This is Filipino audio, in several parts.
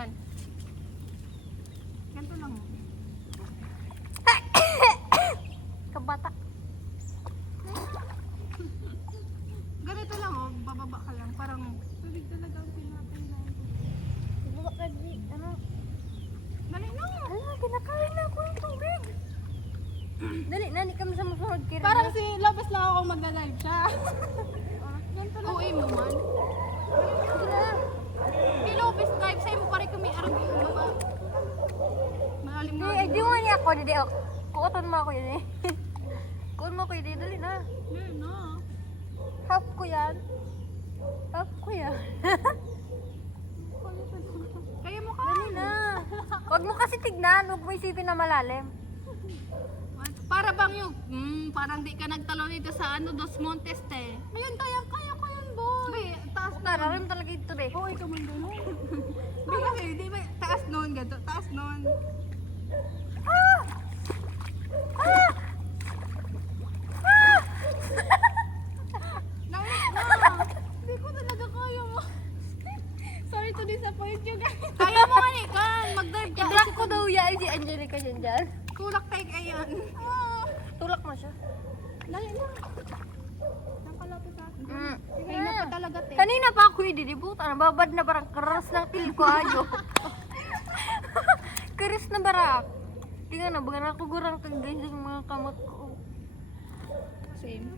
Yan. Ganito lang. Kabata. Ganito lang oh, bababa ka lang. Parang tubig talaga ang pinapay na ito. Baba ka di. Ano? Dali na! Ala, kinakain na ako yung tubig. Dali, nani kami sa musunod kira. Parang si labas lang ako magla-live siya. Ganito lang. Oo, mo man. Sige na. Di Lopez live, sa'yo mo pare kami arag yung mga malalim Di, na. di mo niya ako. Di, ako. Kuoton mo ako yun eh. Kuon mo ko yun. Dali na. Dali na. Half ko yan. Half ko yan. Kaya mo ka. Dali na. Huwag mo kasi tignan. Huwag mo isipin na malalim. Para bang yung, parang di ka nagtalo dito sa ano, Dos Montes eh. Ayun, kaya ko yun, boy. May, taas na. Nararam talaga ito be. Oo, ikaw man doon. Di kasi, di ba, taas noon, ganito, taas noon. Ah! Ah! Nawit na. Hindi ko talaga kaya mo. Sorry to disappoint you guys. Kaya mo nga kan, mag-dive ka. I-block ko daw yan si Angelica dyan. Kulak tayo kayon. Tulak mo siya. Dali na. Nakalapit sa akin. Sige Kaya na pa na. talaga, te. Kanina pa ako idilibutan. Nababad na barang karas ng tilig ko ayo. Karas na barak. Tingnan na, baga nakugurang kang guys yung mga kamot ko. Same.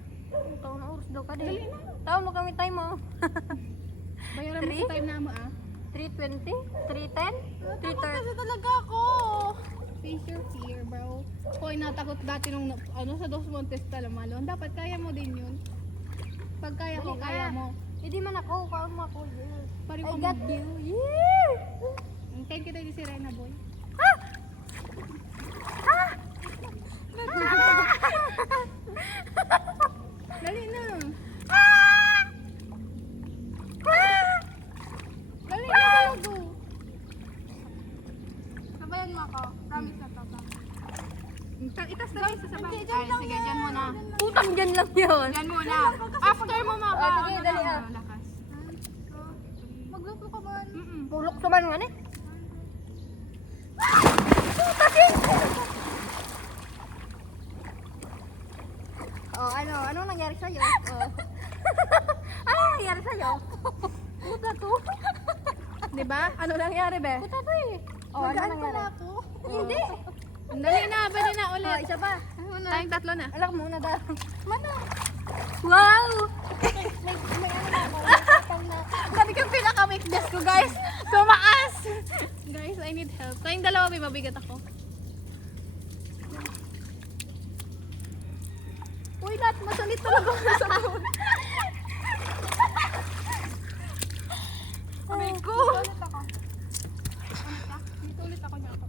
Taon na oras daw ka Dali din. na. Taon mo kami time mo. Bayaran mo Three? sa time na mo, ah. 3:20? 3:10? Takot kasi talaga ako. Face your fear, bro. Hoy, natakot dati nung ano sa Dos Montes Talamalon. Dapat kaya mo din yun. Pag kaya ko, Dali na. kaya mo. Hindi man ako. Kaon mo ako. Yes. Pareho I mo. got you. Yeah! Thank you tayo si Rena, boy. Ah! Ah! Dali na. Ah! Ah! Dali na, go. Sabayan mo ako. Promise na to. Itas na lang sa sabay. Ay, sige, dyan muna. Putang dyan lang yun. Dyan muna. After mo maka. Ah, sige, dali, ah. Lakas. Magluto ka man. Pulok sa man nga ni. Oh, anong nangyari sa'yo? Oh. Anong nangyari sa'yo? Puta to. Diba? Ano nangyari, be? Puta to eh. Oh, ano nangyari? ako. Hindi. Dali na, bali na Oh, ulit. isa pa. Tayong tatlo na. Alak muna daw. Mana? Wow! May ano na ako. May na. Sabi ko yung pinaka-weakness ko, guys. Tumaas! Guys, I need help. Kayong dalawa, may mabigat ako. Uy, lahat masulit talaga ako sa phone. Aray ko! Dito ulit ako. Dito ulit ako niya ako.